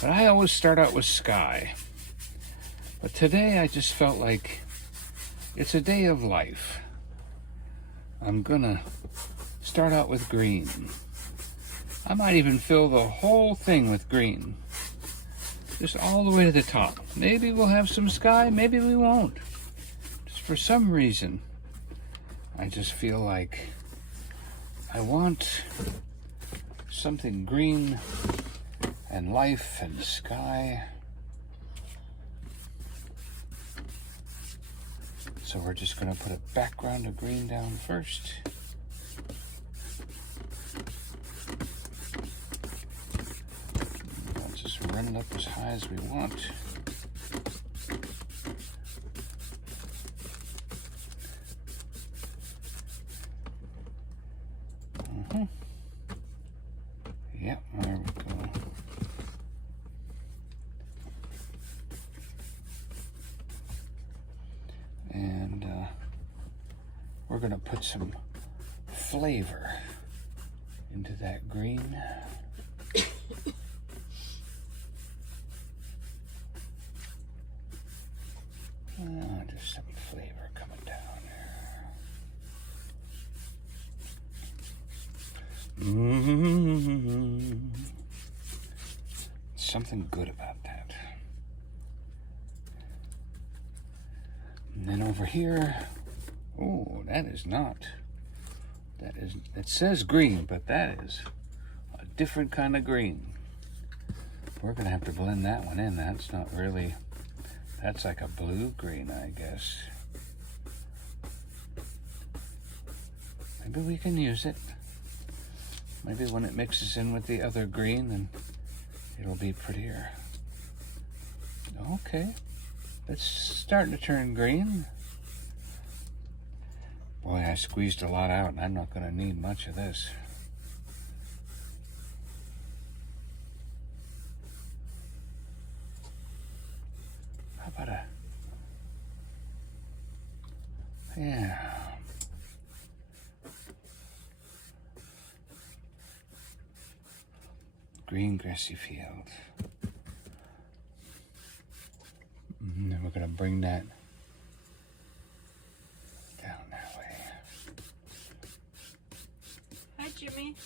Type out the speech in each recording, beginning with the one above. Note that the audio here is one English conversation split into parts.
But I always start out with sky. But today I just felt like it's a day of life. I'm gonna start out with green. I might even fill the whole thing with green. Just all the way to the top. Maybe we'll have some sky, maybe we won't. Just for some reason, I just feel like I want something green and life and sky. So we're just going to put a background of green down first. I'll just run it up as high as we want. Yep, there we go. And we're going to put some flavor into that green. Just some flavor coming down there. Something good about that. And then over here, oh, that is not, it says green, but that is a different kind of green. We're gonna have to blend that one in. That's not really, that's like a blue green, I guess. Maybe we can use it. Maybe when it mixes in with the other green, then it'll be prettier. Okay. It's starting to turn green. Boy, I squeezed a lot out and I'm not going to need much of this. How about a... Yeah. Green grassy field. And then we're going to bring that down that way. Hi, Jimmy.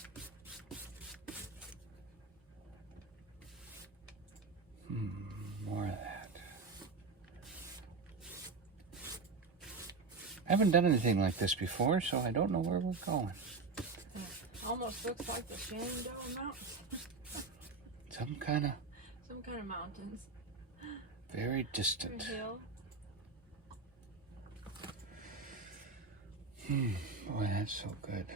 More of that. I haven't done anything like this before, so I don't know where we're going. Almost looks like the Shenandoah Mountains. Some kind of mountains. very distant. Hill. Boy, that's so good.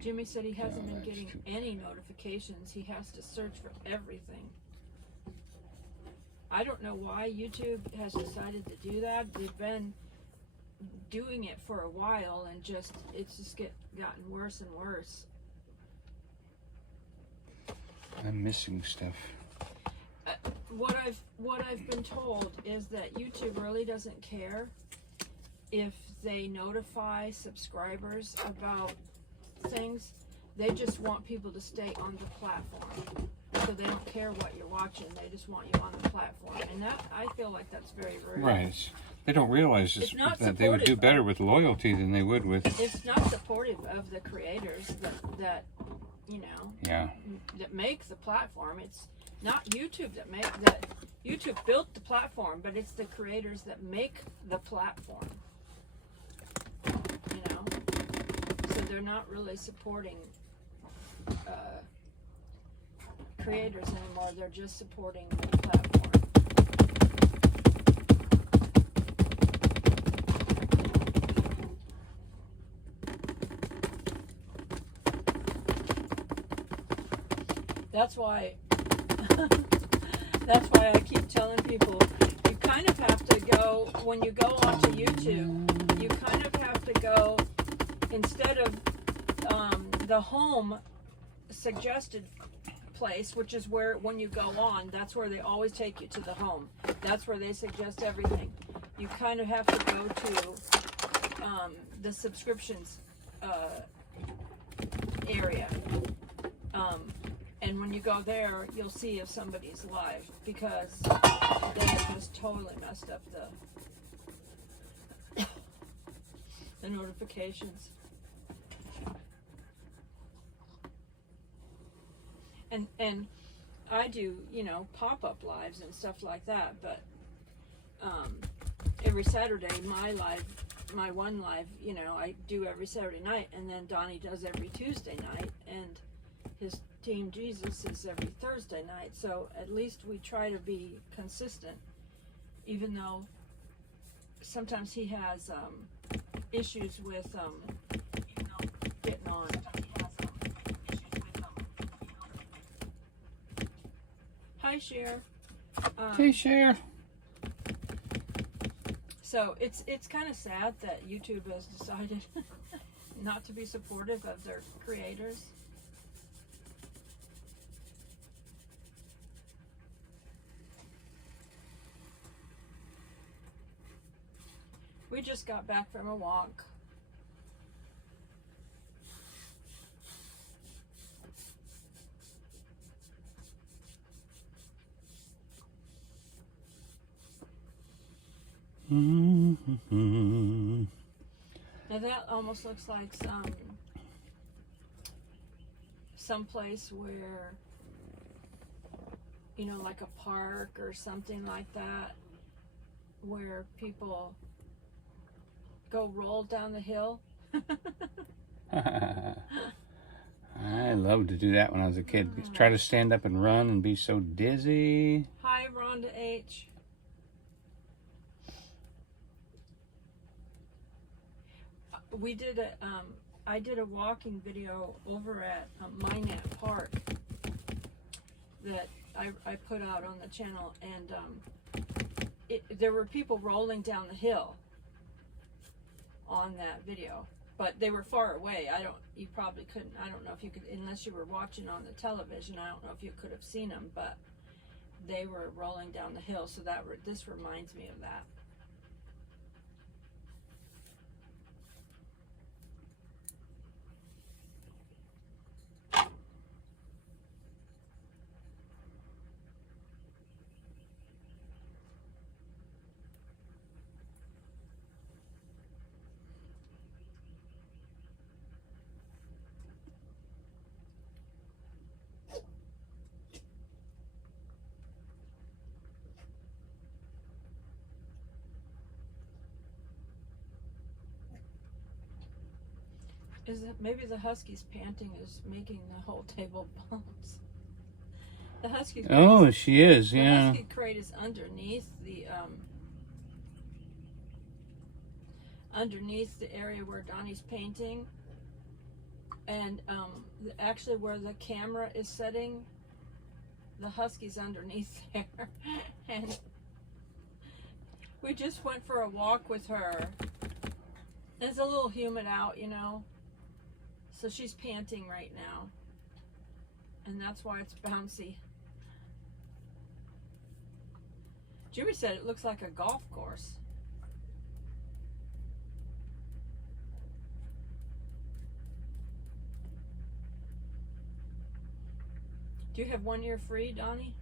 Jimmy said he hasn't No, been that's getting any notifications. He has to search for everything. I don't know why YouTube has decided to do that. They've been doing it for a while and it's just gotten worse and worse. I'm missing stuff. What I've been told is that YouTube really doesn't care if they notify subscribers about things. They just want people to stay on the platform. So they don't care what you're watching. They just want you on the platform. And that, I feel like that's very rude. Right. They don't realize that they would do better with loyalty than they would with... It's not supportive of the creators that you know, that make the platform. It's not YouTube that YouTube built the platform, but it's the creators that make the platform. You know, so they're not really supporting creators anymore. They're just supporting the platform. That's why I keep telling people, you kind of have to go, when you go onto YouTube, you kind of have to go, instead of the home suggested place, which is where, when you go on, that's where they always take you to the home. That's where they suggest everything. You kind of have to go to the subscriptions area. And when you go there, you'll see if somebody's live, because they have just totally messed up the notifications. And I do, you know, pop-up lives and stuff like that, but every Saturday, my one live, you know, I do every Saturday night, and then Donny does every Tuesday night, and his Team Jesus is every Thursday night. So at least we try to be consistent, even though sometimes he has issues with getting on. Hi, Cher. Hey, Cher. So it's kind of sad that YouTube has decided not to be supportive of their creators. We just got back from a walk. Mm-hmm. Now that almost looks like some place where, you know, like a park or something like that, where people go roll down the hill. I loved to do that when I was a kid. Try to stand up and run and be so dizzy. Hi, Rhonda H. We did I did a walking video over at Minot Park that I put out on the channel, and there were people rolling down the hill on that video, but they were far away. You probably couldn't, I don't know if you could, unless you were watching on the television, I don't know if you could have seen them, but they were rolling down the hill, so this reminds me of that. Maybe the Husky's panting is making the whole table bounce. The Husky's she is, yeah. The Husky crate is underneath the area where Donny's painting, and actually where the camera is setting, the Husky's underneath there. And we just went for a walk with her. It's a little humid out, you know. So she's panting right now, and that's why it's bouncy. Jimmy said it looks like a golf course. Do you have one ear free, Donny?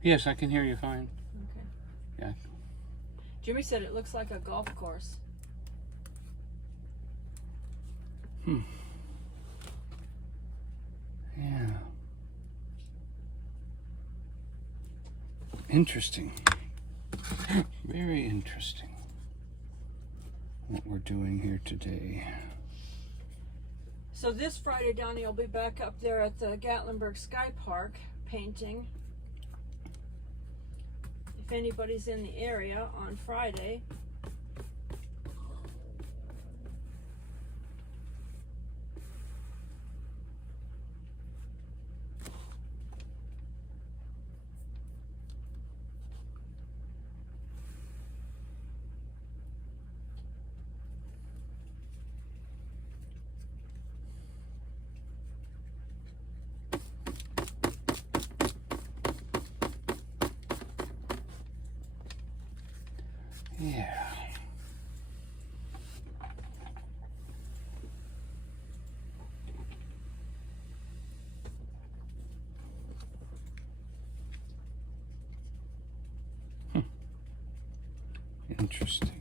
Yes, I can hear you fine. Okay. Yeah. Jimmy said it looks like a golf course. Yeah. Interesting. Very interesting what we're doing here today. So this Friday, Donny will be back up there at the Gatlinburg Sky Park painting. If anybody's in the area on Friday. Yeah. Interesting.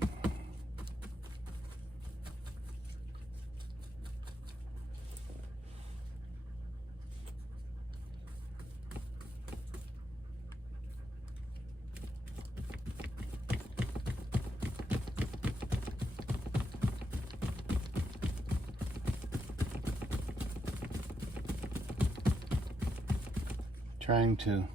Trying to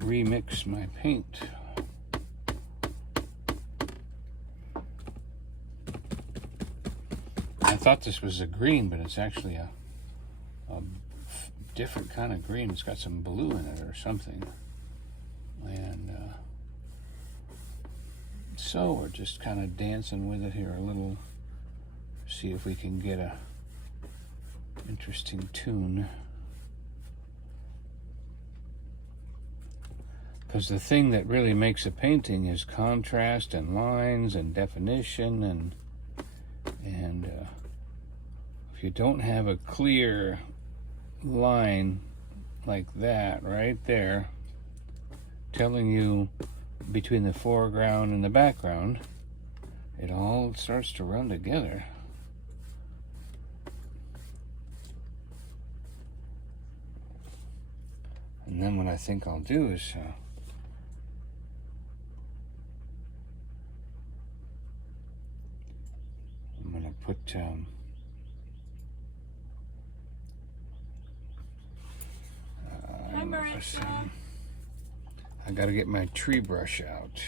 remix my paint. I thought this was a green, but it's actually a different kind of green. It's got some blue in it or something. And so we're just kind of dancing with it here a little. See if we can get a interesting tune. Because the thing that really makes a painting is contrast and lines and definition, and if you don't have a clear line like that right there telling you between the foreground and the background, it all starts to run together. And then what I think I'll do is I'm going to put Hi, Marissa. I got to get my tree brush out.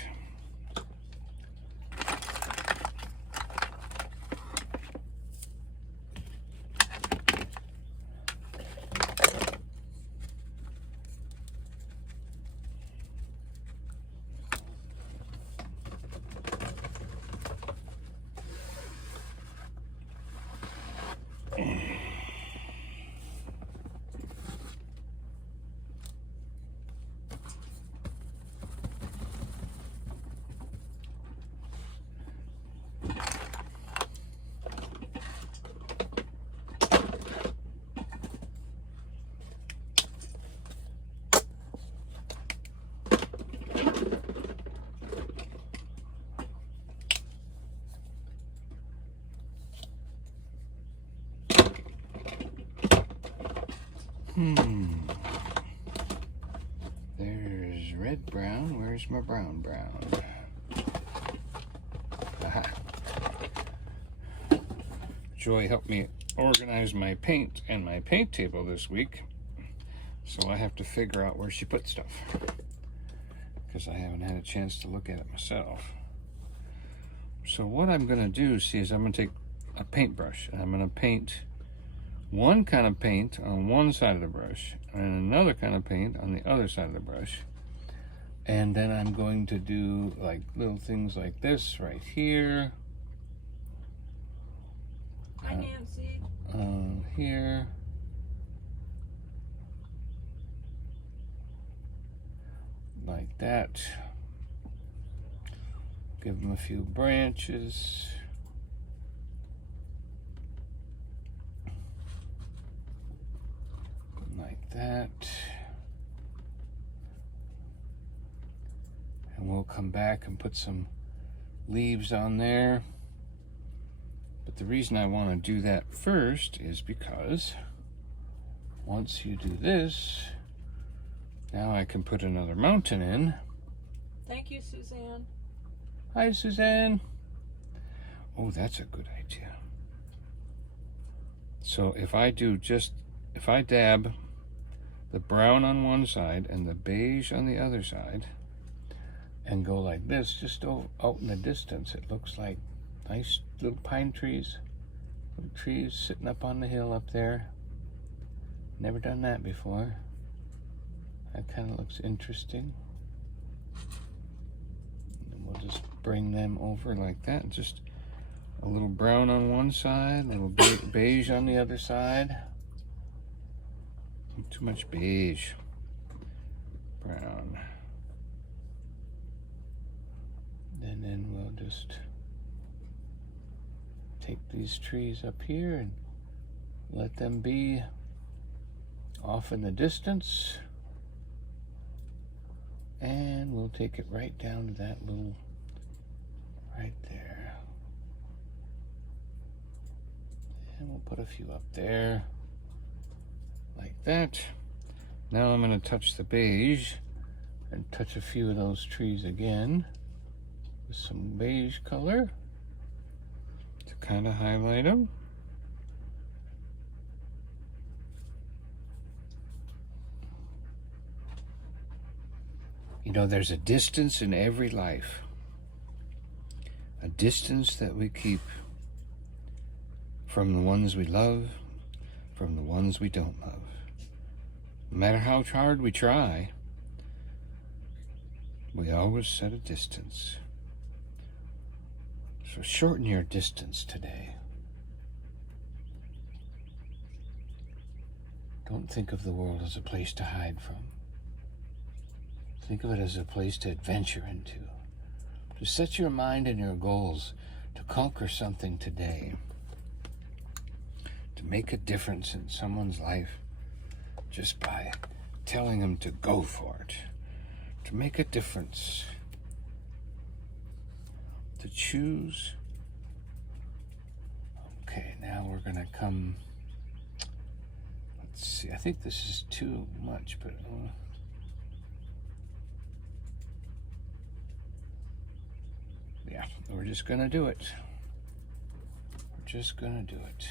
There's red brown. Where's my brown? Aha. Joy helped me organize my paint and my paint table this week, so I have to figure out where she put stuff, because I haven't had a chance to look at it myself. So what I'm going to do, see, is I'm going to take a paintbrush and I'm going to paint one kind of paint on one side of the brush and another kind of paint on the other side of the brush, and then I'm going to do like little things like this right here. Hi, Nancy. Here. Like that. Give them a few branches. Like that. And we'll come back and put some leaves on there. But the reason I want to do that first is because once you do this, now I can put another mountain in. Thank you, Suzanne. Hi, Suzanne. Oh, that's a good idea. So if I dab the brown on one side and the beige on the other side and go like this, just out in the distance, it looks like nice little pine trees, little trees sitting up on the hill up there. Never done that before. That kind of looks interesting. And we'll just bring them over like that. Just a little brown on one side, a little beige on the other side. Not too much beige. Brown. And then we'll just take these trees up here and let them be off in the distance. And we'll take it right down to that little, right there. And we'll put a few up there, like that. Now I'm going to touch the beige and touch a few of those trees again with some beige color to kind of highlight them. You know, there's a distance in every life, a distance that we keep from the ones we love, from the ones we don't love. No matter how hard we try, we always set a distance. So shorten your distance today. Don't think of the world as a place to hide from. Think of it as a place to adventure into. To set your mind and your goals to conquer something today. To make a difference in someone's life just by telling them to go for it. To make a difference. To choose. Okay, now we're going to come. Let's see, I think this is too much, but yeah, we're just going to do it. We're just going to do it.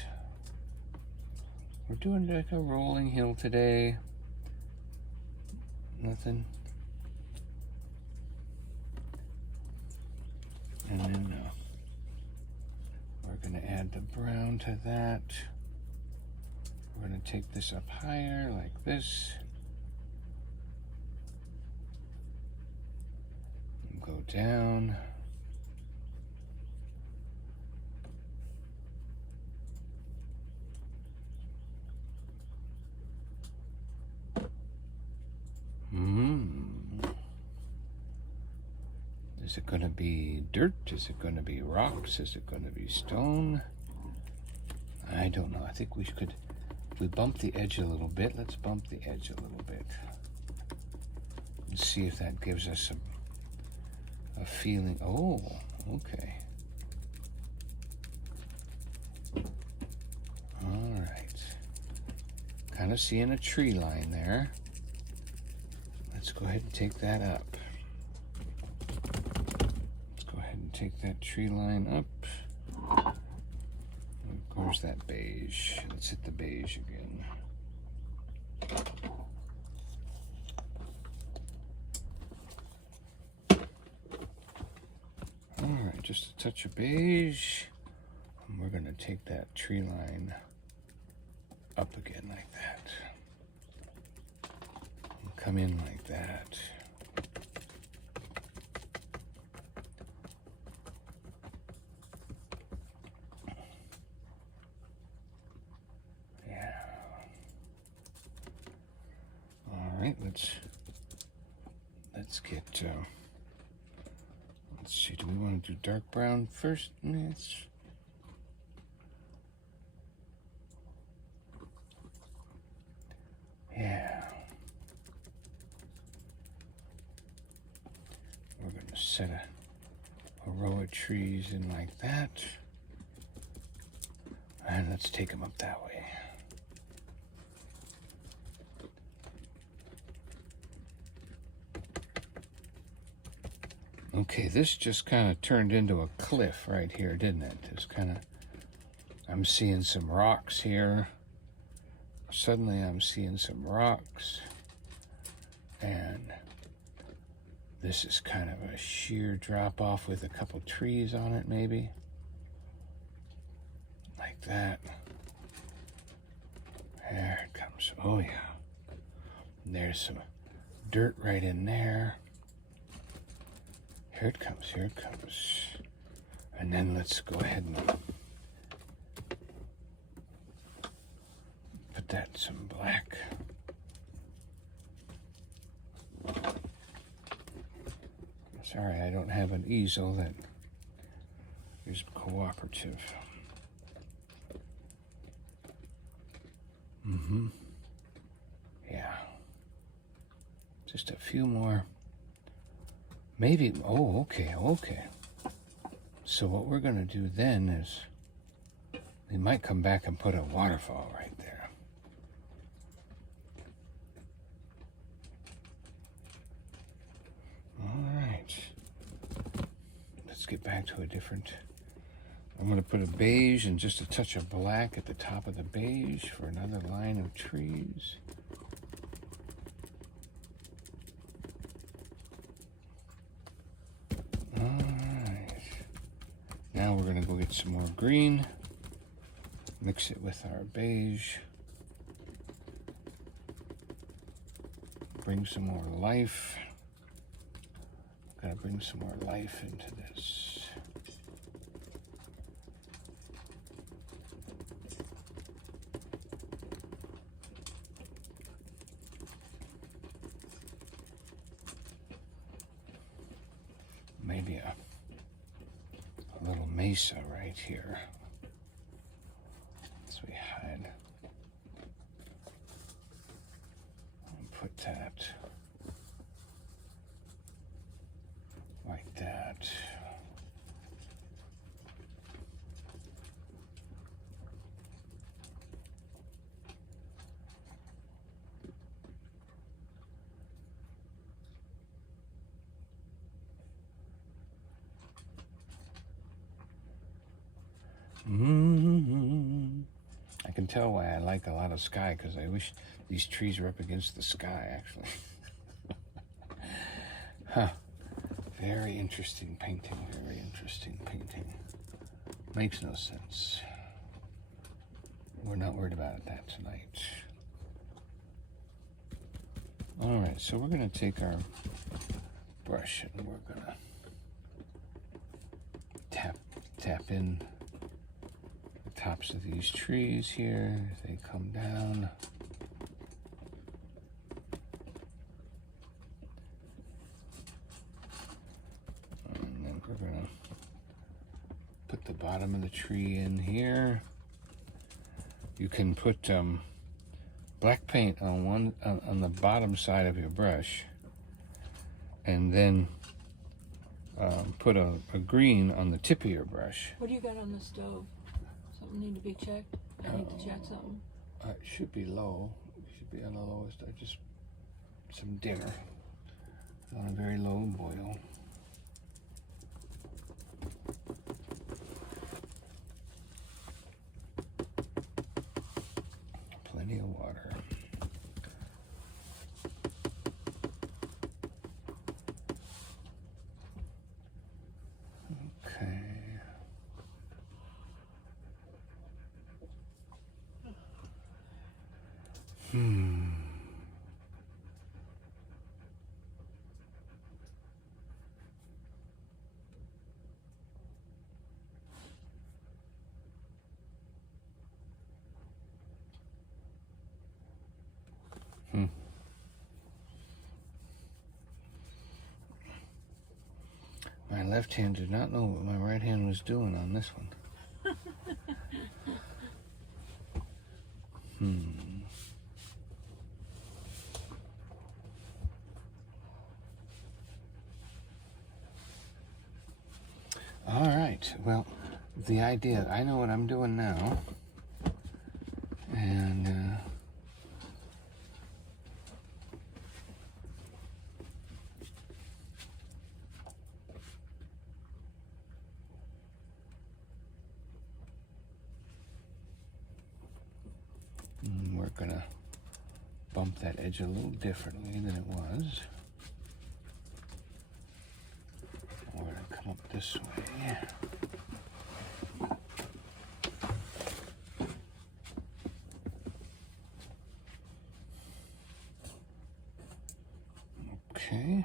We're doing like a rolling hill today. Nothing. And then we're going to add the brown to that. We're going to take this up higher like this. And go down. Is it going to be dirt? Is it going to be rocks? Is it going to be stone? I don't know. I think we could, if we bump the edge a little bit, let's bump the edge a little bit. And see if that gives us a feeling. Oh, okay. All right. Kind of seeing a tree line there. Let's go ahead and take that up. Take that tree line up. And of course that beige. Let's hit the beige again. Alright, just a touch of beige. And we're going to take that tree line up again like that. And come in like that. Let's get, let's see, do we want to do dark brown first? Yeah. We're going to set a row of trees in like that. And let's take them up that way. Okay, this just kind of turned into a cliff right here, didn't it? Just kind of, I'm seeing some rocks here. Suddenly I'm seeing some rocks. And this is kind of a sheer drop off with a couple trees on it, maybe. Like that. There it comes. Oh, yeah. And there's some dirt right in there. Here it comes, here it comes. And then let's go ahead and put that in some black. Sorry, I don't have an easel that is cooperative. Yeah. Just a few more Maybe, oh, okay, okay. So what we're gonna do then is, we might come back and put a waterfall right there. All right. Let's get back to a different, I'm gonna put a beige and just a touch of black at the top of the beige for another line of trees. Now we're gonna go get some more green, mix it with our beige, bring some more life. Gotta bring some more life into this. Maybe a little mesa right here. As we hide. And put that like that. I can tell why I like a lot of sky, because I wish these trees were up against the sky, actually. Huh. Very interesting painting, very interesting painting. Makes no sense. We're not worried about that tonight. All right, so we're gonna take our brush and we're gonna tap in the tops of these trees here as they come down. And then we're gonna put the bottom of the tree in here. You can put black paint on on the bottom side of your brush, and then put a green on the tip of your brush. What do you got on the stove? Something need to be checked? I need to check something. It should be low. It should be on the lowest. I just, some dinner on a very low boil. Plenty of water. Okay. My left hand did not know what my right hand was doing on this one. All right, well, the idea, I know what I'm doing now, and we're gonna bump that edge a little differently than it was. We're gonna come up this way. Okay.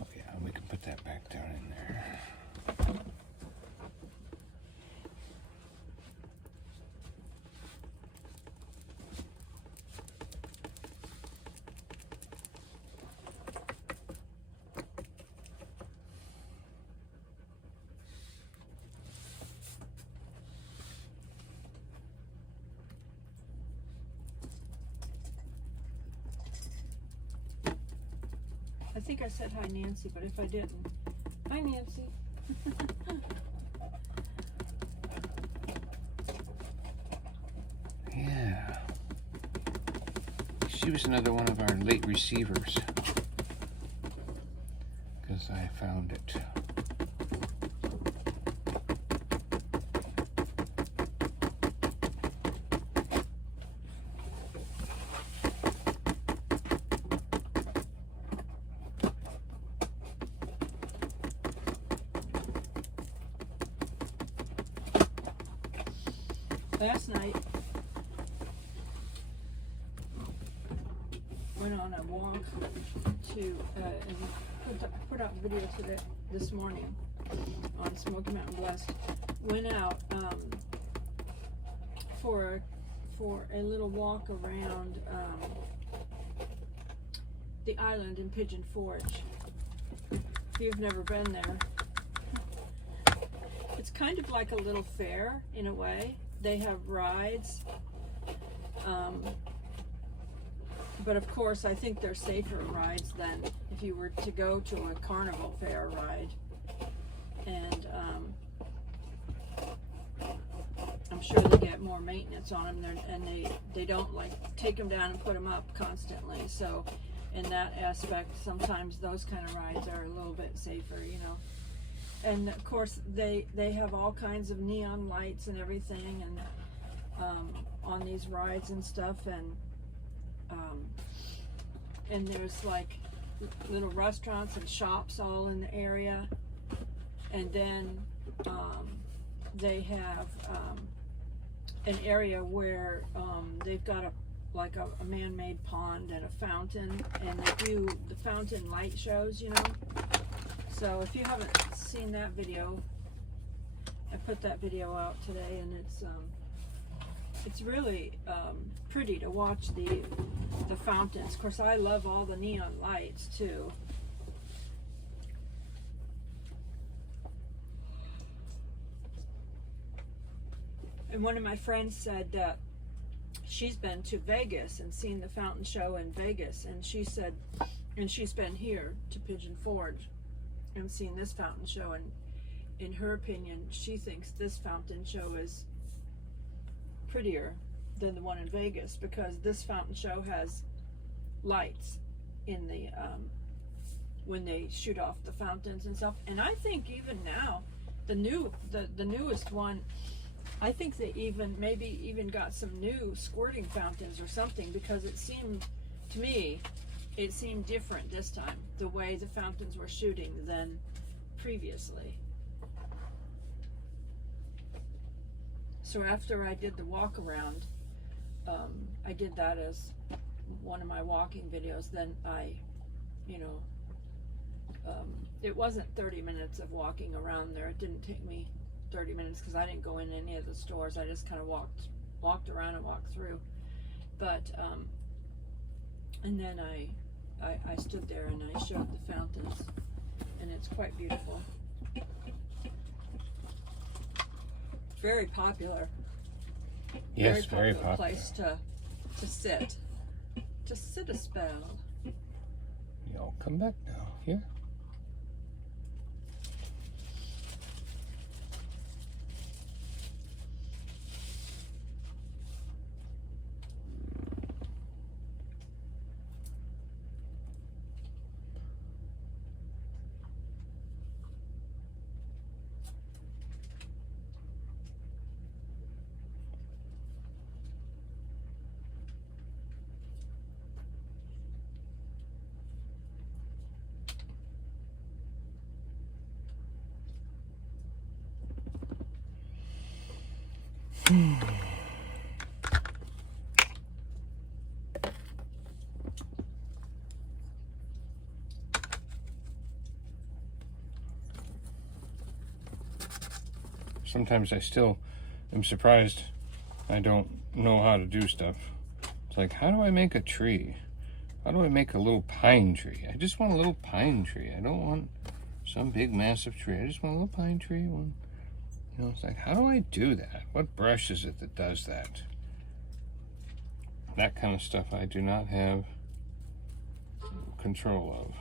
Oh yeah, we can put that back down in there. I think I said hi, Nancy, but if I didn't, hi, Nancy. Yeah. She was another one of our late receivers. Because I found it. Last night, went on a walk to, and put out video today, this morning on Smoky Mountain Blessed. Went out for a little walk around the island in Pigeon Forge. If you've never been there, it's kind of like a little fair in a way. They have rides, but of course I think they're safer rides than if you were to go to a carnival fair ride. And I'm sure they get more maintenance on them, and they don't like take them down and put them up constantly. So in that aspect, sometimes those kind of rides are a little bit safer, you know. And of course they have all kinds of neon lights and everything, and on these rides and stuff, and there's like little restaurants and shops all in the area. And then they have an area where they've got a man-made pond and a fountain, and they do the fountain light shows, you know. So if you haven't seen that video, I put that video out today, and it's really pretty to watch the fountains. Of course, I love all the neon lights too. And one of my friends said that she's been to Vegas and seen the fountain show in Vegas, and she said, and she's been here to Pigeon Forge and seen this fountain show, and in her opinion, she thinks this fountain show is prettier than the one in Vegas, because this fountain show has lights in the when they shoot off the fountains and stuff. And I think even now, the newest one, I think they even got some new squirting fountains or something, because it seemed to me, it seemed different this time, the way the fountains were shooting than previously. So after I did the walk around, I did that as one of my walking videos. Then I, you know, it wasn't 30 minutes of walking around there. It didn't take me 30 minutes because I didn't go in any of the stores. I just kind of walked around and walked through. But and then I stood there and I showed the fountains, and it's quite beautiful. Very popular. Yes, very popular place to sit a spell. Y'all come back now. Here. Sometimes I still am surprised I don't know how to do stuff. It's like, how do I make a tree? How do I make a little pine tree? I just want a little pine tree. I don't want some big massive tree. I just want a little pine tree. One, you know, it's like, how do I do that? What brush is it that does that? That kind of stuff I do not have control of.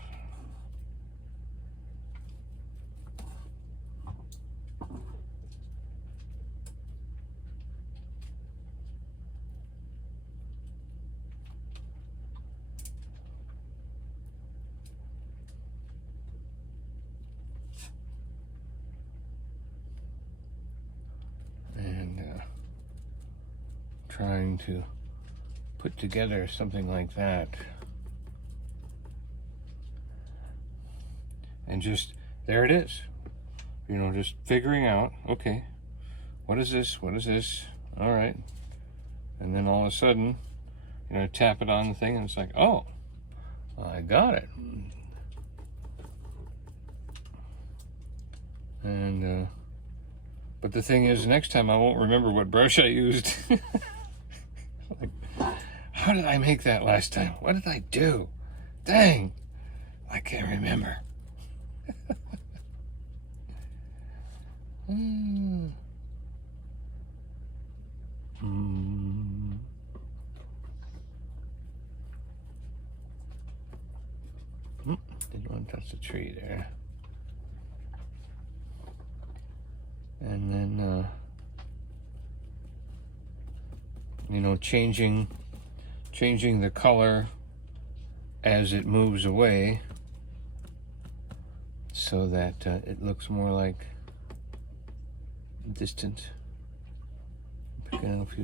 trying to put together something like that. And just, there it is. You know, just figuring out, okay, what is this? What is this? All right. And then all of a sudden, you know, tap it on the thing and it's like, oh, I got it. And, but the thing is, next time I won't remember what brush I used. Like, how did I make that last time? What did I do? Dang, I can't remember. Didn't want to touch the tree there. And then, you know, changing the color as it moves away so that it looks more like distant. Picking out a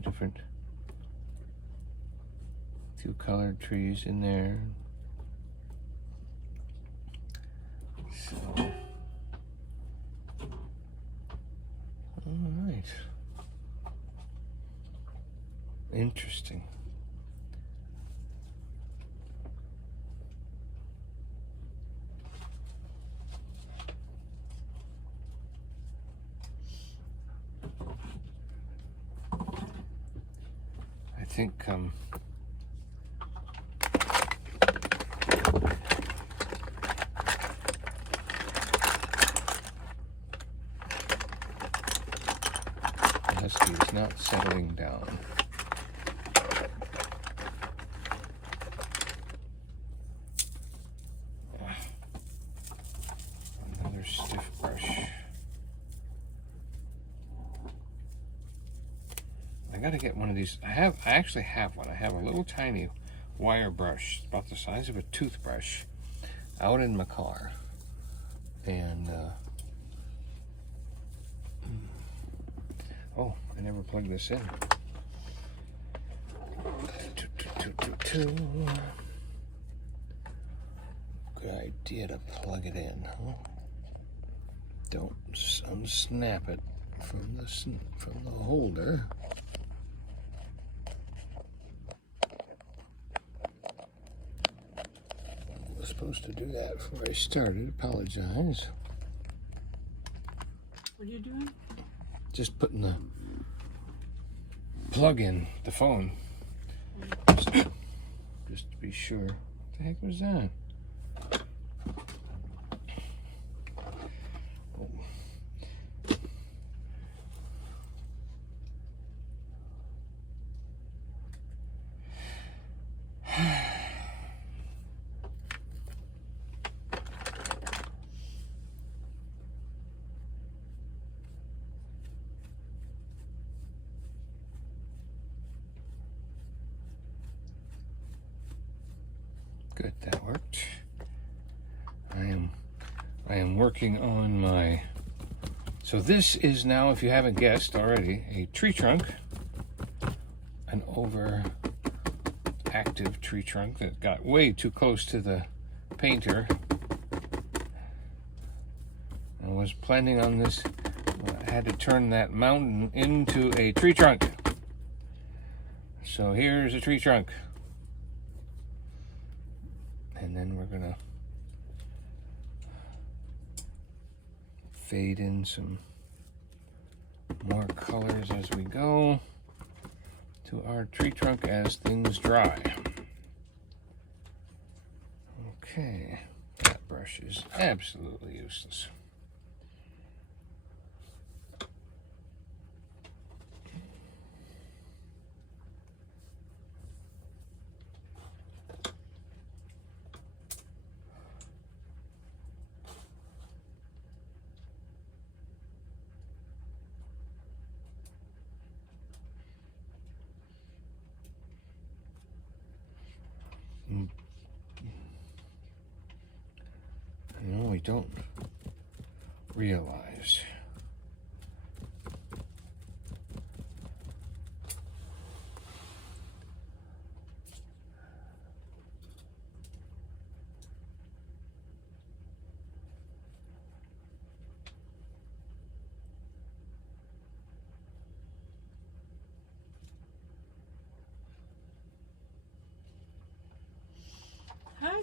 few colored trees in there. So, all right. Interesting. I think Husky is not settling down. Another stiff brush. I gotta get one of these. I actually have one. I have a little tiny wire brush, about the size of a toothbrush, out in my car. And oh, I never plugged this in. Good idea to plug it in, huh? Don't unsnap it from the holder. I was supposed to do that before I started. Apologize. What are you doing? Just putting the plug in the phone. Just to be sure. What the heck was that? Oh. Good, that worked. I am working on my, so this is now, if you haven't guessed already, a tree trunk, an overactive tree trunk that got way too close to the painter. I was planning on this, I had to turn that mountain into a tree trunk. So here's a tree trunk. And then we're gonna fade in some more colors as we go to our tree trunk as things dry. Okay, that brush is absolutely useless. You know, we don't realize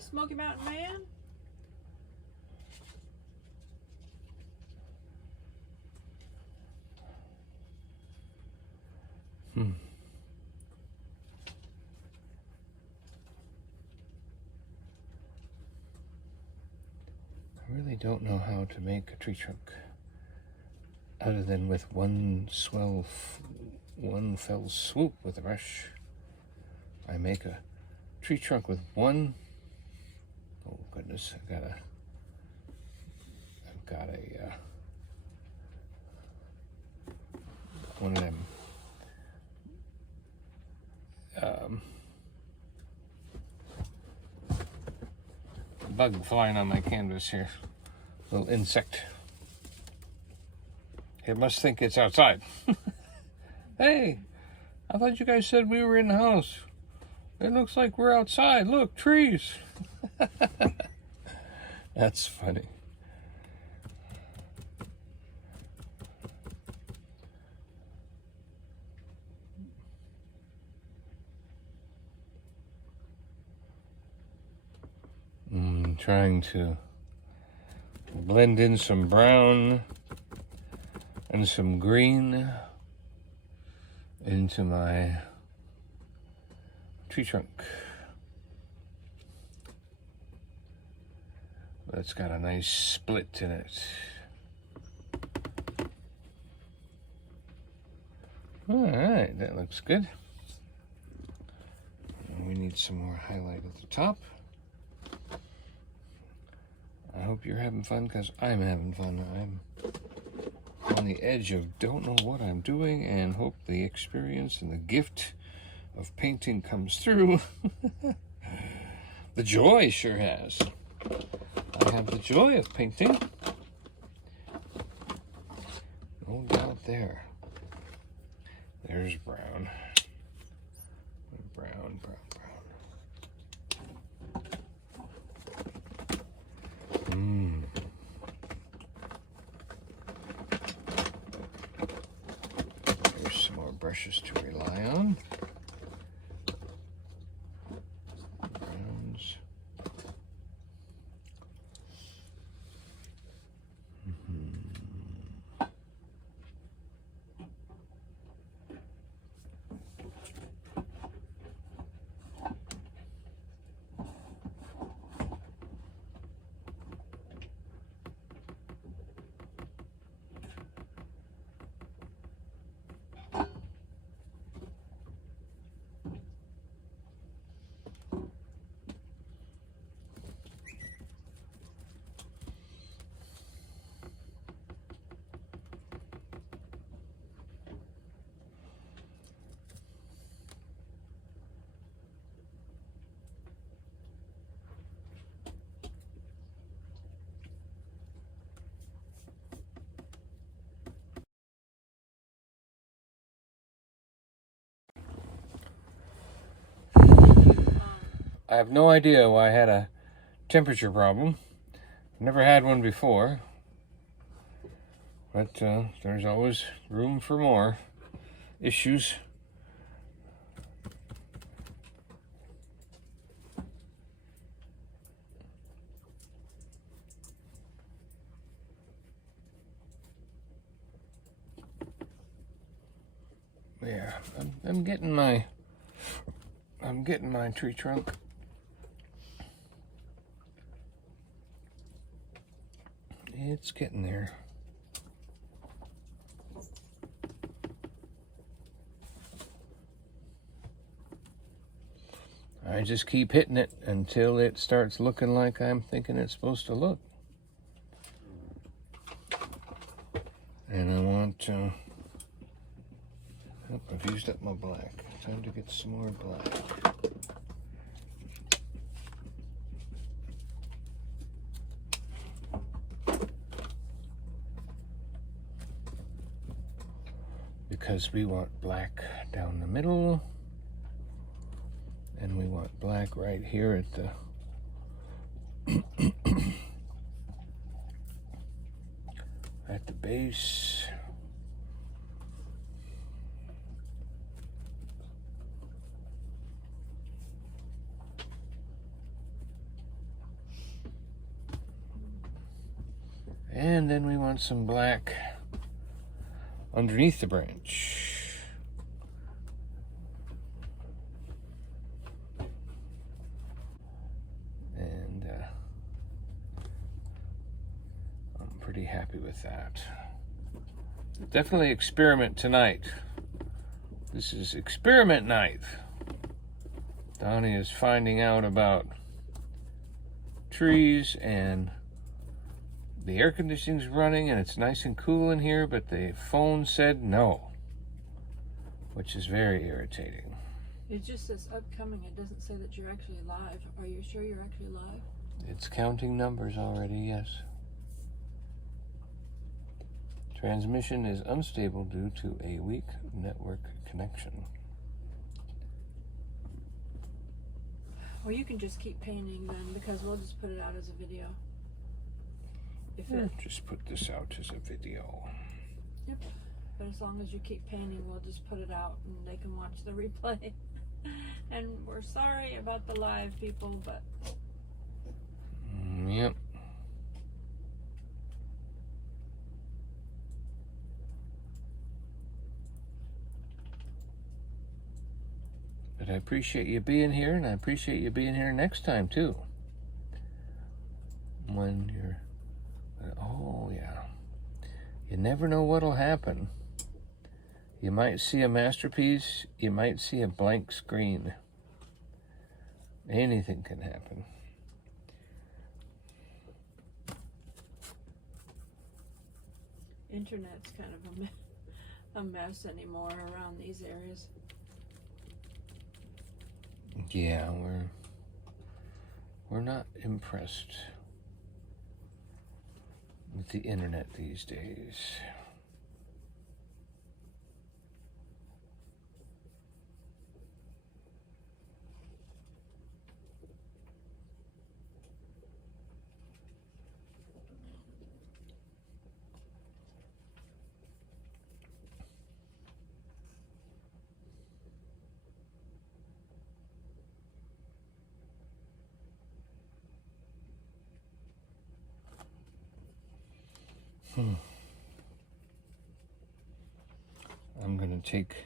Smoky Mountain Man. I really don't know how to make a tree trunk other than with one fell swoop with a brush. I make a tree trunk with one. Oh goodness, I've got a one of them bug flying on my canvas here. Little insect. It must think it's outside. Hey, I thought you guys said we were in the house. It looks like we're outside. Look, trees. That's funny. Trying to blend in some brown and some green into my tree trunk. But it's got a nice split in it. All right, that looks good. And we need some more highlight at the top. I hope you're having fun, because I'm having fun. I'm on the edge of don't know what I'm doing, and hope the experience and the gift of painting comes through. The joy sure has. I have the joy of painting. No doubt there. There's brown. Brown, brown, brown. There's some more brushes to rely on. Browns. I have no idea why I had a temperature problem. Never had one before. But there's always room for more issues. Yeah, I'm getting my tree trunk. It's getting there. I just keep hitting it until it starts looking like I'm thinking it's supposed to look. And I want to... Oh, I've used up my black. Time to get some more black. Because we want black down the middle, and we want black right here at the at the base. And then we want some black underneath the branch. And I'm pretty happy with that. Definitely experiment tonight. This is experiment night. Donny is finding out about trees, and the air conditioning's running and it's nice and cool in here, but the phone said no, which is very irritating. It just says upcoming. It doesn't say that you're actually live. Are you sure you're actually live? It's counting numbers already, yes. Transmission is unstable due to a weak network connection. Well, you can just keep painting then, because we'll just put it out as a video. If it, Just put this out as a video. Yep. But as long as you keep painting, we'll just put it out and they can watch the replay. And we're sorry about the live people, but Yep. But I appreciate you being here, and I appreciate you being here next time too. When you're, oh yeah, you never know what'll happen. You might see a masterpiece, you might see a blank screen. Anything can happen. internet's kind of a mess anymore around these areas. Yeah, we're not impressed with the internet these days. I'm going to take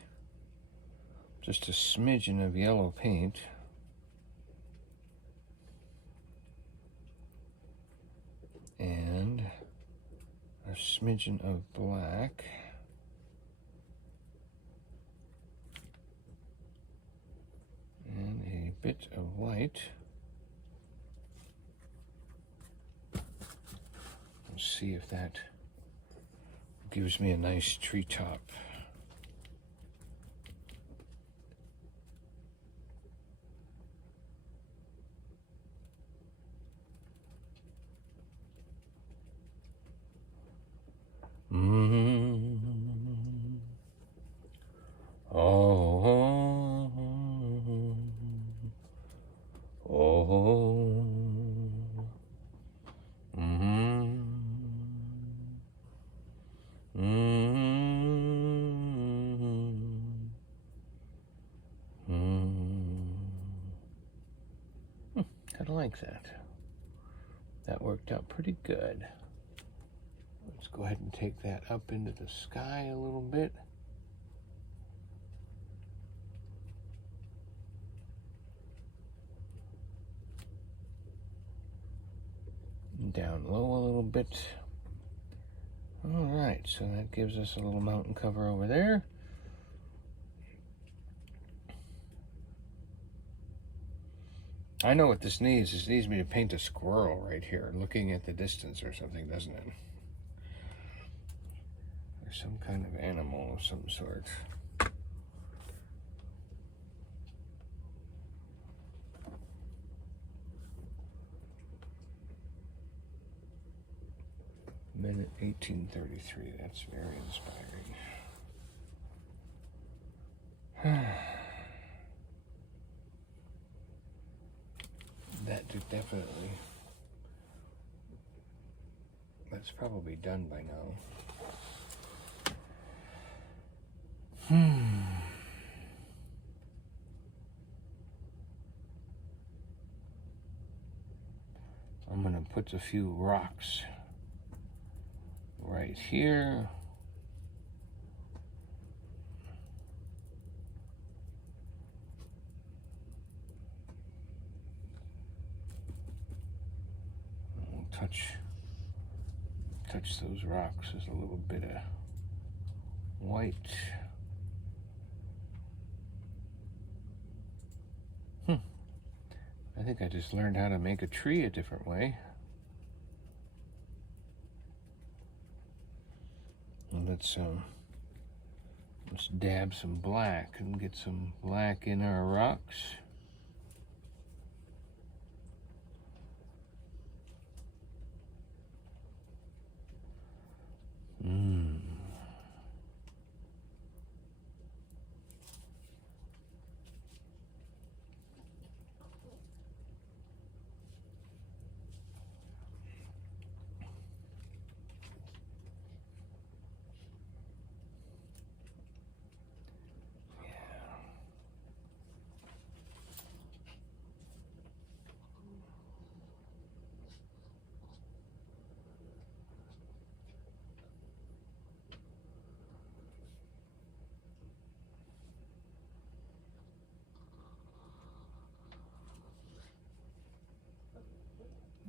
just a smidgen of yellow paint and a smidgen of black and a bit of white. Let's see if that gives me a nice treetop. I like that. That worked out pretty good. Let's go ahead and take that up into the sky a little bit. Down low a little bit. All right, so that gives us a little mountain cover over there. I know what this needs. This needs me to paint a squirrel right here, looking at the distance or something, doesn't it? Or some kind of animal of some sort. Minute 18:33. That's very inspiring. That did definitely. That's probably done by now. I'm gonna put a few rocks right here. We'll touch those rocks. There's a little bit of white. I think I just learned how to make a tree a different way. And let's dab some black and get some black in our rocks.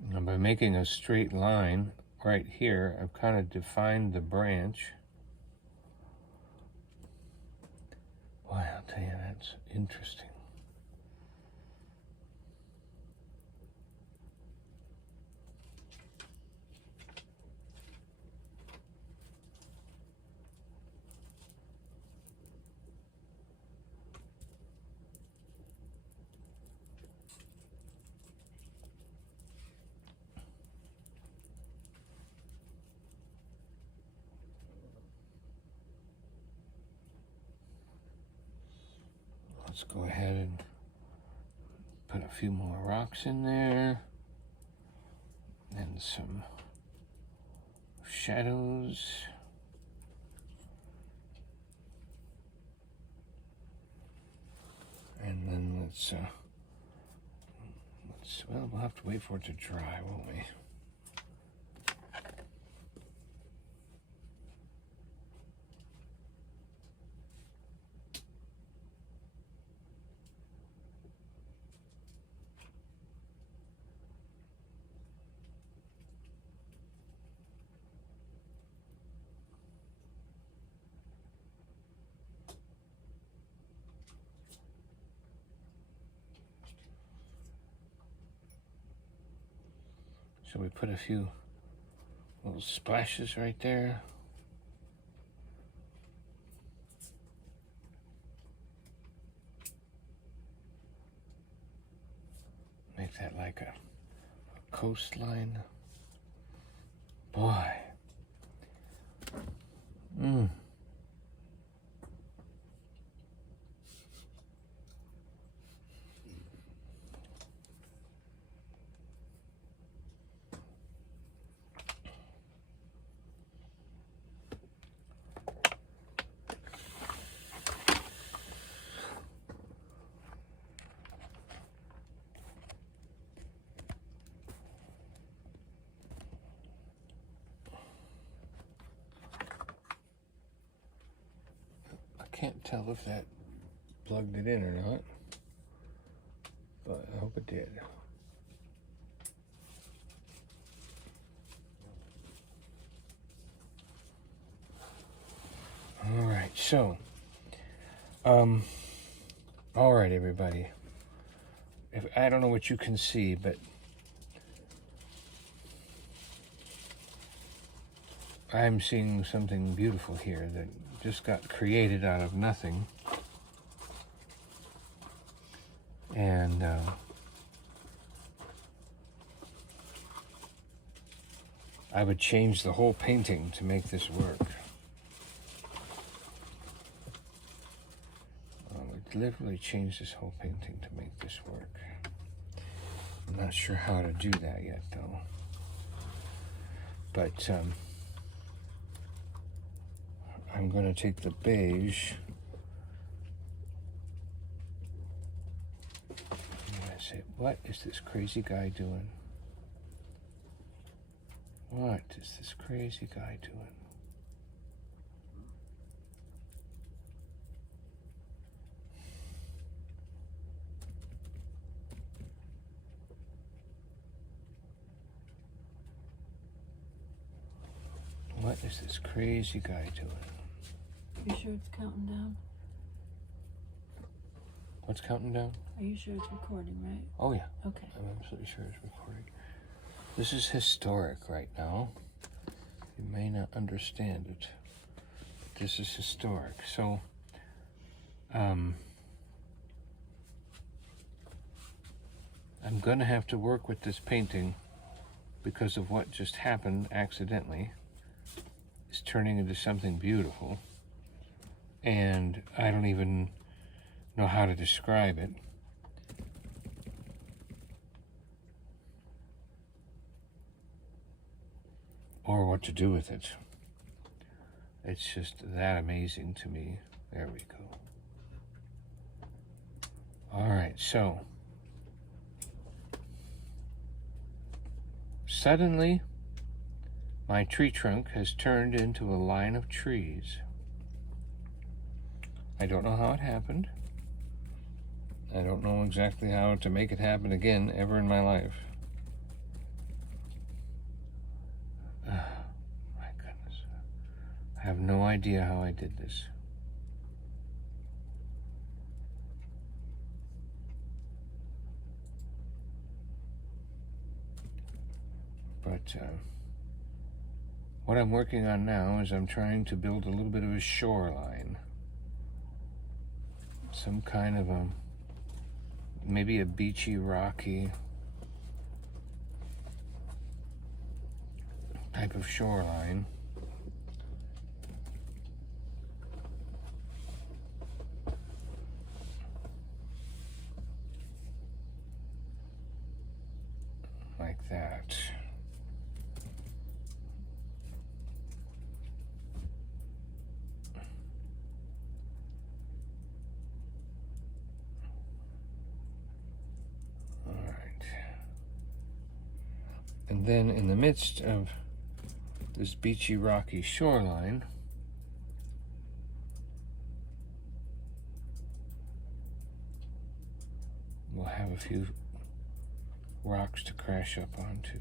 Now by making a straight line right here, I've kind of defined the branch. Boy, I'll tell you, that's interesting. Let's go ahead and put a few more rocks in there and some shadows. And then well, we'll have to wait for it to dry, won't we? So we put a few little splashes right there. Make that like a coastline. Boy. Can't tell if that plugged it in or not, but I hope it did. All right, so, all right, everybody. I don't know what you can see, but I'm seeing something beautiful here that just got created out of nothing. And I would change the whole painting to make this work. I would literally change this whole painting to make this work. I'm not sure how to do that yet, though. But I'm going to take the beige. I'm going to say, what is this crazy guy doing? What is this crazy guy doing? What is this crazy guy doing? You sure it's counting down? What's counting down? Are you sure it's recording, right? Oh yeah. Okay. I'm absolutely sure it's recording. This is historic right now. You may not understand it. But this is historic. So, I'm gonna have to work with this painting because of what just happened accidentally. It's turning into something beautiful. And I don't even know how to describe it. Or what to do with it. It's just that amazing to me. There we go. All right, so suddenly my tree trunk has turned into a line of trees. I don't know how it happened. I don't know exactly how to make it happen again ever in my life. My goodness. I have no idea how I did this. But what I'm working on now is I'm trying to build a little bit of a shoreline. Some kind of a, maybe a beachy, rocky type of shoreline. Like that. All right. And then in the midst of this beachy, rocky shoreline, we'll have a few rocks to crash up onto.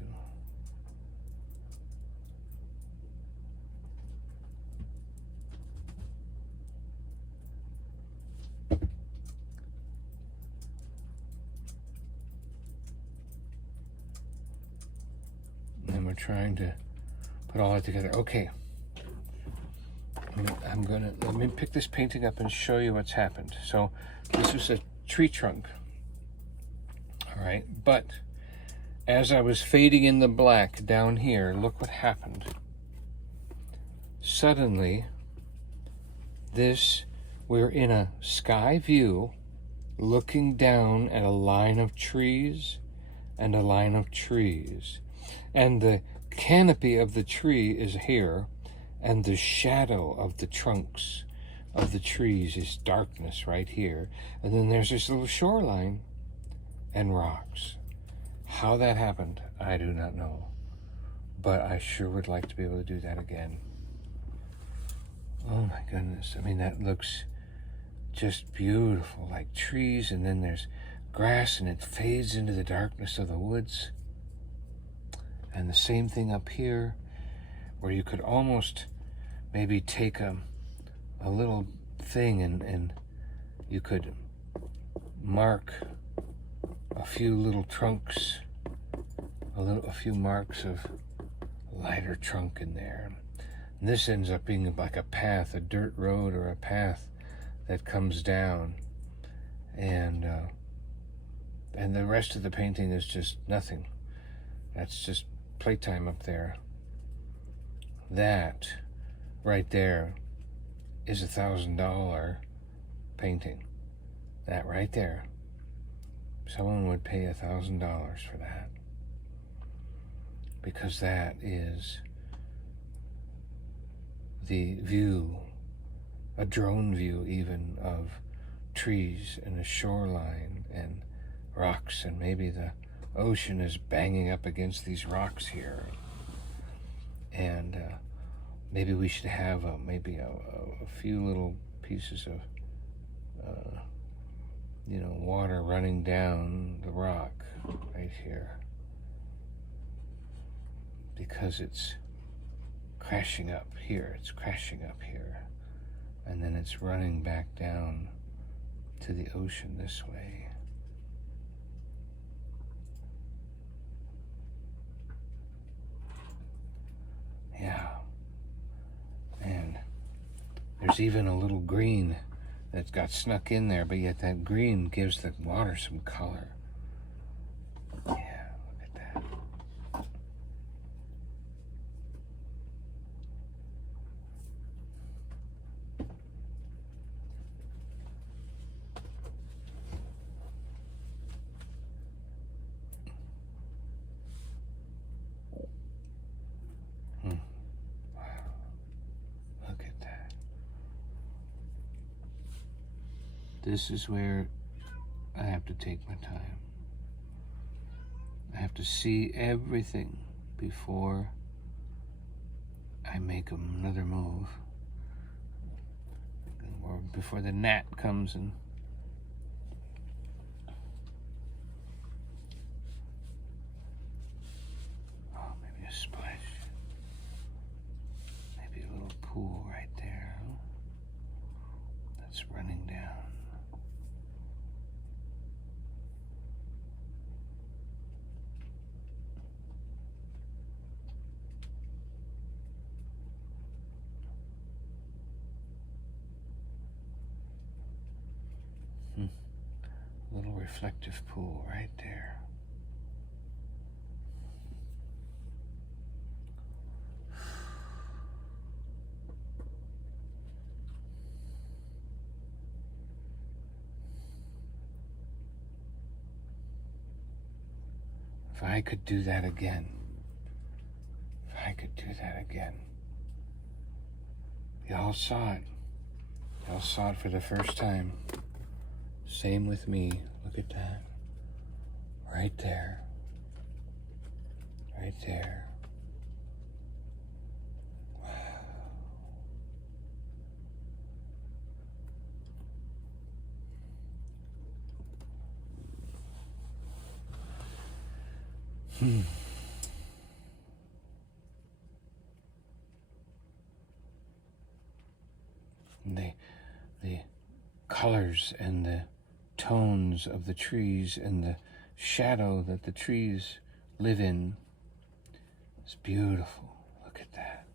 And we're trying to put all that together. Okay. Let me pick this painting up and show you what's happened. So this is a tree trunk. All right, but as I was fading in the black down here, look what happened. Suddenly, we're in a sky view looking down at a line of trees and a line of trees. And the canopy of the tree is here, and the shadow of the trunks of the trees is darkness right here. And then there's this little shoreline and rocks. How that happened, I do not know. But I sure would like to be able to do that again. Oh my goodness. I mean, that looks just beautiful, like trees, and then there's grass, and it fades into the darkness of the woods. And the same thing up here, where you could almost maybe take a little thing and you could mark a few little trunks, a few marks of lighter trunk in there. And this ends up being like a path, a dirt road or a path that comes down. And the rest of the painting is just nothing. That's just playtime up there. That right there is $1,000 painting. That right there. Someone would pay $1,000 for that. Because that is the view, a drone view even, of trees and a shoreline and rocks, and maybe the ocean is banging up against these rocks here. and maybe we should have maybe a few little pieces of water running down the rock right here, because it's crashing up here, and then it's running back down to the ocean this way. Yeah. And there's even a little green that's got snuck in there, but yet that green gives the water some color. Yeah, look at that. This is where I have to take my time. I have to see everything before I make another move. Or before the gnat comes and maybe a splash. Maybe a little pool right there. That's running down. Little reflective pool right there. If I could do that again, y'all saw it. Y'all saw it for the first time. Same with me. Look at that. Right there. Right there. Wow. The colors and the tones of the trees and the shadow that the trees live in. It's beautiful. Look at that.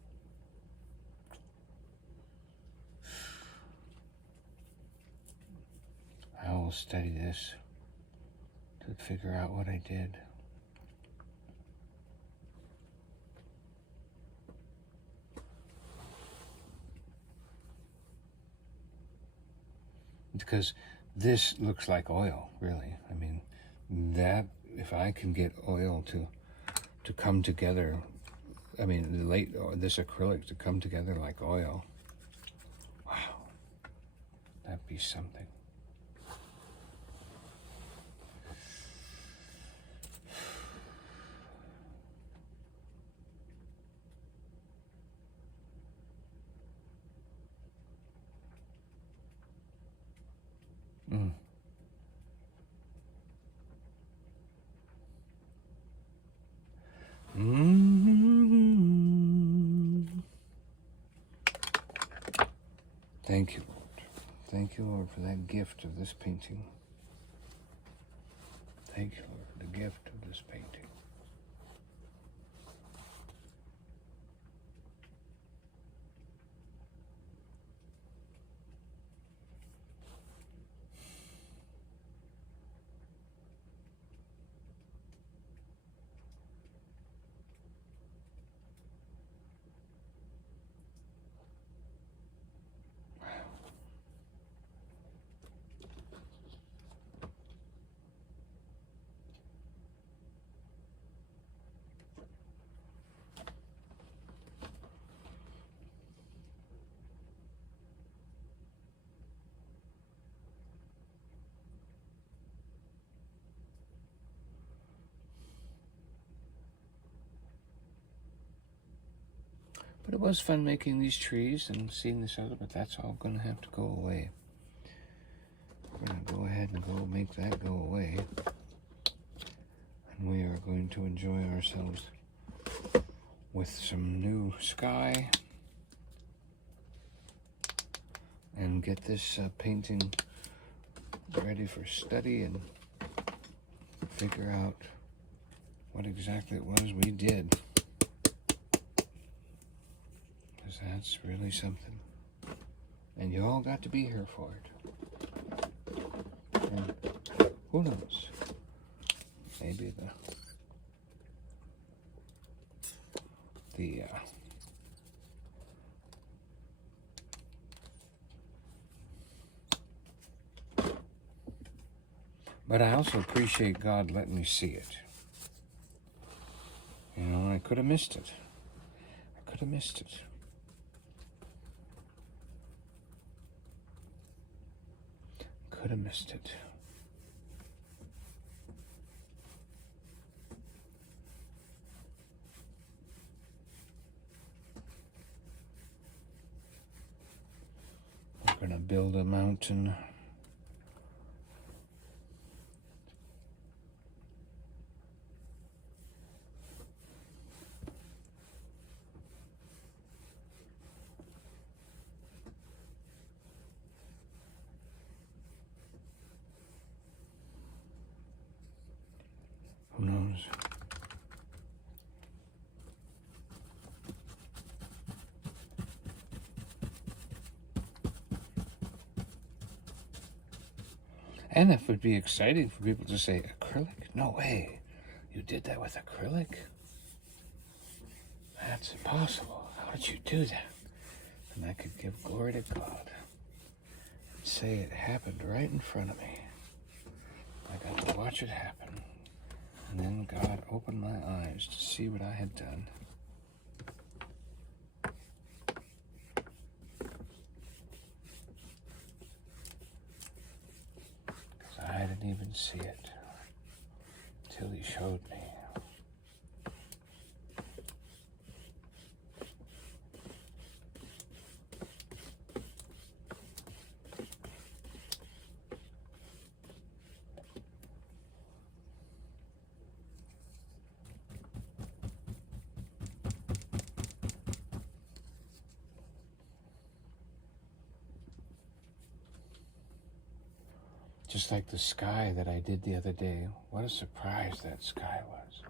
I will study this to figure out what I did. Because this looks like oil, really. I mean, that, if I can get oil to come together, I mean, this acrylic to come together like oil, wow, that'd be something. Thank you, Lord. Thank you, Lord, for that gift of this painting. Thank you, Lord, for the gift of this painting. But it was fun making these trees and seeing this other, but that's all going to have to go away. We're going to go ahead and go make that go away. And we are going to enjoy ourselves with some new sky and get this painting ready for study and figure out what exactly it was we did. Because that's really something. And you all got to be here for it. And who knows? Maybe but I also appreciate God letting me see it. You know, I could have missed it. I could have missed it. Could have missed it. We're gonna build a mountain. Who knows? And it would be exciting for people to say, acrylic? No way. You did that with acrylic? That's impossible. How did you do that? And I could give glory to God and say it happened right in front of me. I got to watch it happen. And then God opened my eyes to see what I had done. Because I didn't even see it till He showed me. Just like the sky that I did the other day. What a surprise that sky was.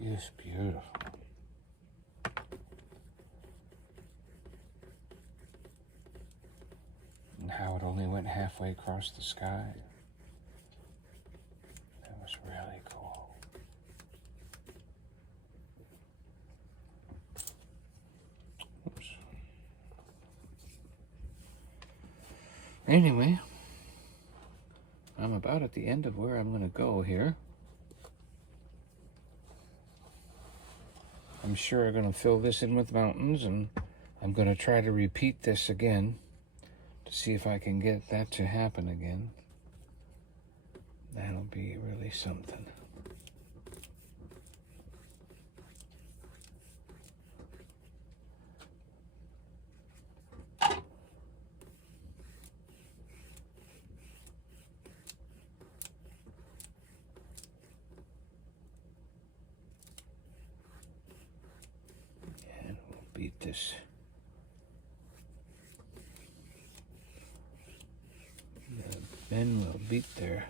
It's beautiful. And how it only went halfway across the sky. That was really cool. Oops. Anyway. I'm about at the end of where I'm going to go here. I'm sure I'm going to fill this in with mountains, and I'm going to try to repeat this again to see if I can get that to happen again. That'll be really something. Beat this. The men will beat their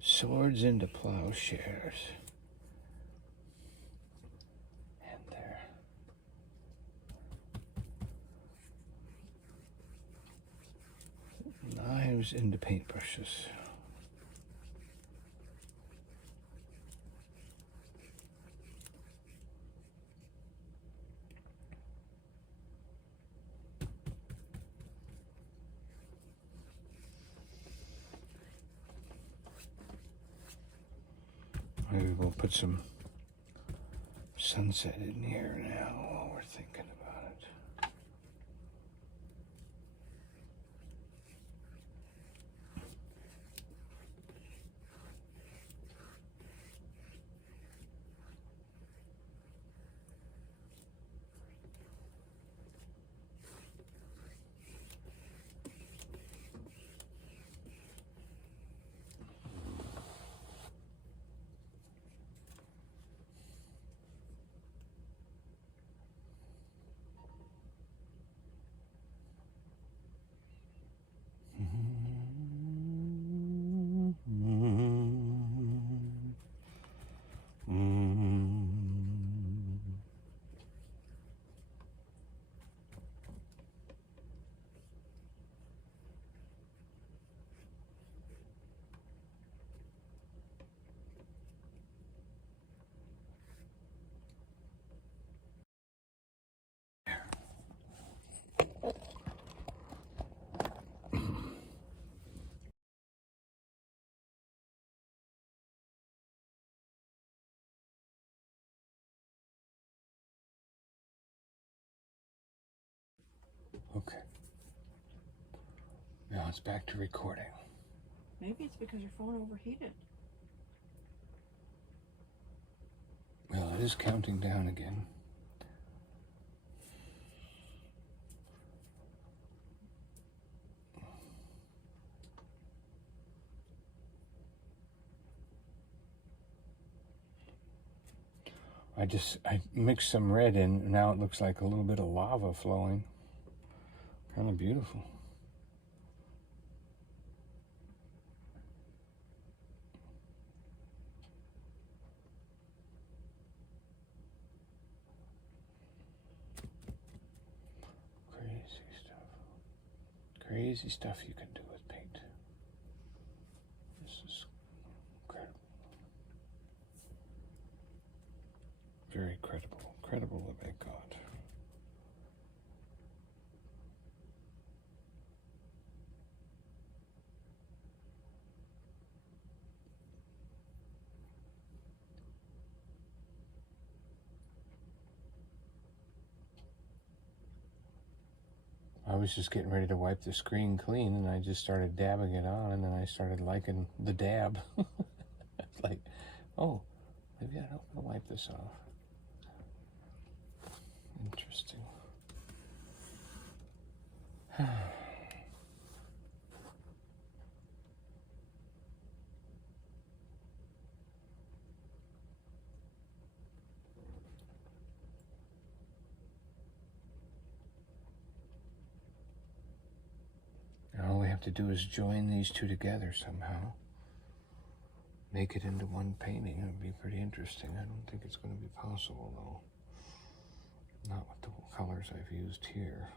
swords into plowshares and their knives into paintbrushes. Maybe we'll put some sunset in here now while we're thinking about it. Okay. Now it's back to recording. Maybe it's because your phone overheated. Well, it is counting down again. I mixed some red in, and now it looks like a little bit of lava flowing. Kind of beautiful. Crazy stuff. Crazy stuff you can do with paint. This is incredible. Very credible. Credible that they got. I was just getting ready to wipe the screen clean, and I just started dabbing it on, and then I started liking the dab. It's like, oh, maybe I don't want to wipe this off. Interesting. All we have to do is join these two together somehow. Make it into one painting. It would be pretty interesting. I don't think it's going to be possible, though. Not with the colors I've used here.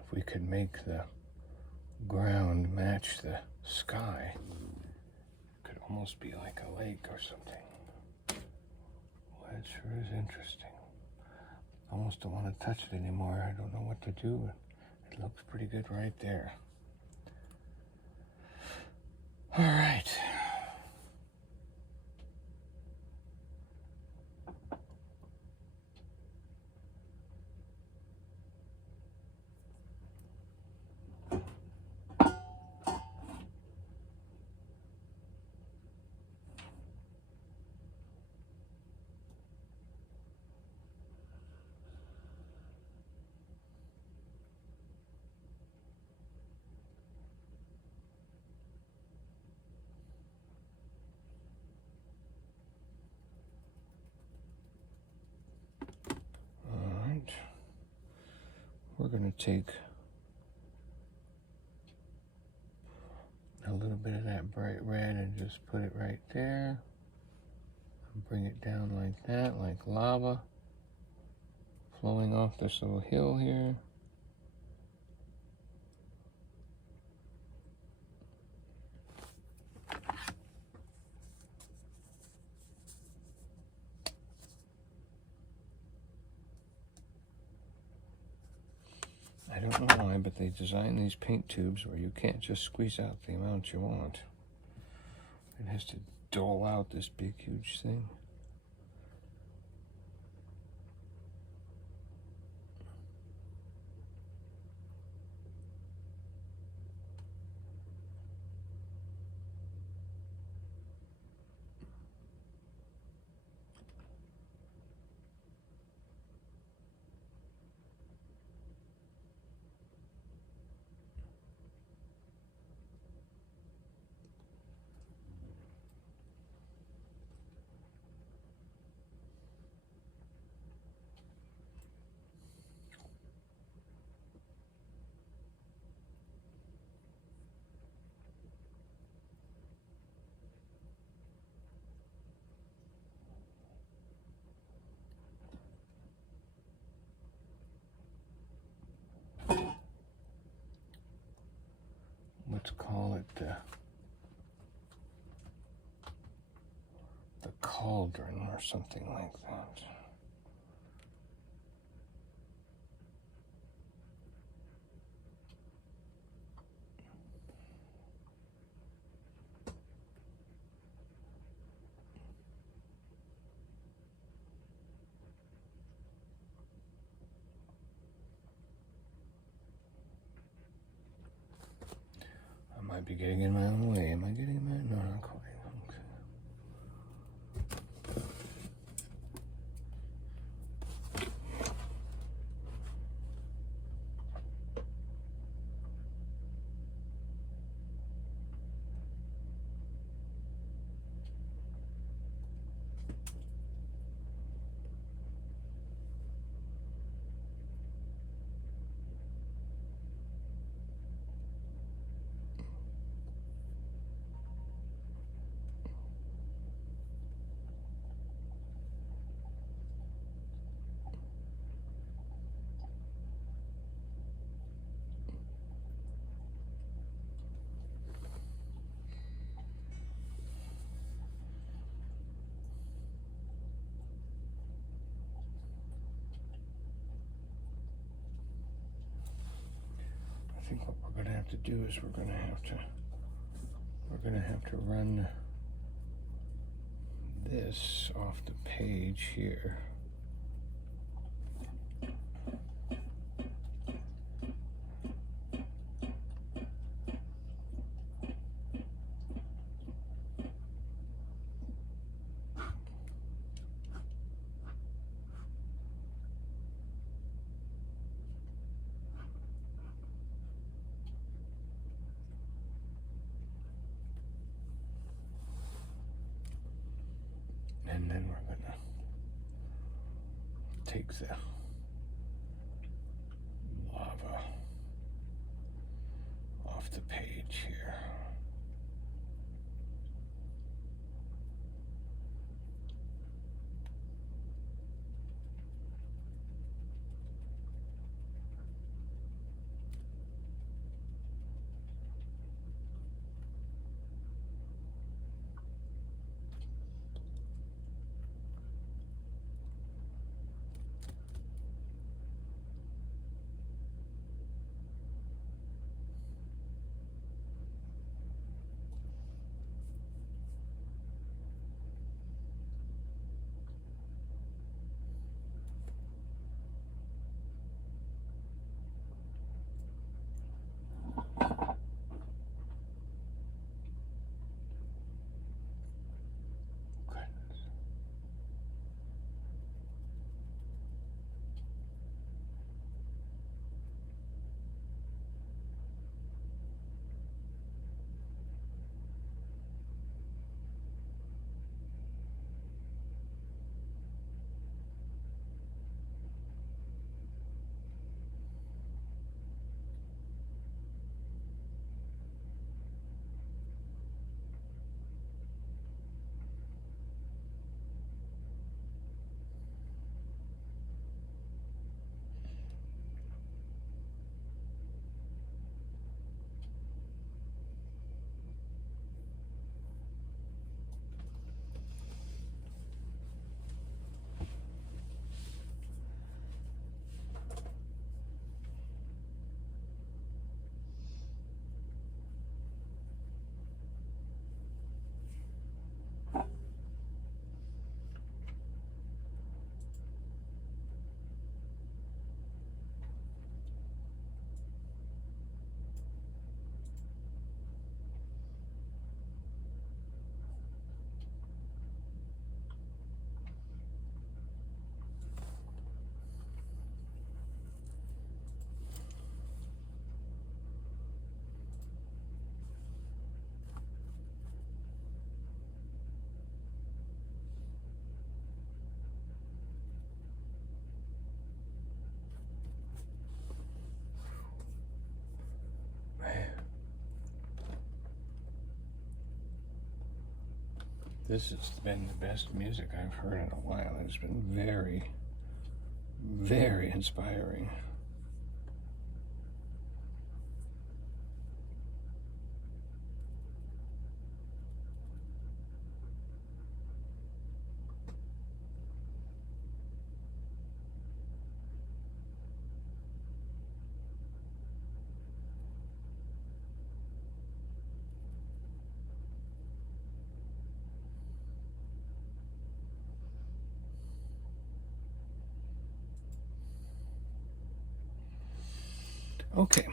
If we could make the ground match the sky, it could almost be like a lake or something. Well, it sure is interesting. I almost don't want to touch it anymore. I don't know what to do. It looks pretty good right there. All right. We're going to take a little bit of that bright red and just put it right there. And bring it down like that, like lava, flowing off this little hill here. I don't know why, but they design these paint tubes where you can't just squeeze out the amount you want. It has to dole out this big, huge thing. let's call it the cauldron or something like that. I might be getting in my own way. Am I getting in my own? No, not quite. I think what we're going to have to do is we're going to have to run this off the page here. And then we're gonna take the lava off the page here. This has been the best music I've heard in a while. It's been very, very inspiring. Okay.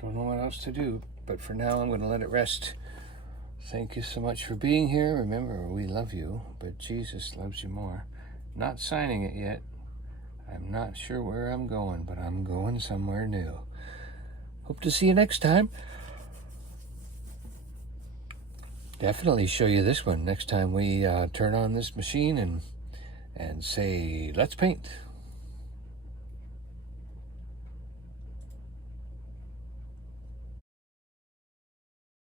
Don't know what else to do, but for now I'm going to let it rest. Thank you so much for being here. Remember, we love you, but Jesus loves you more. Not signing it yet. I'm not sure where I'm going, but I'm going somewhere new. Hope to see you next time. Definitely show you this one next time we turn on this machine and say, let's paint.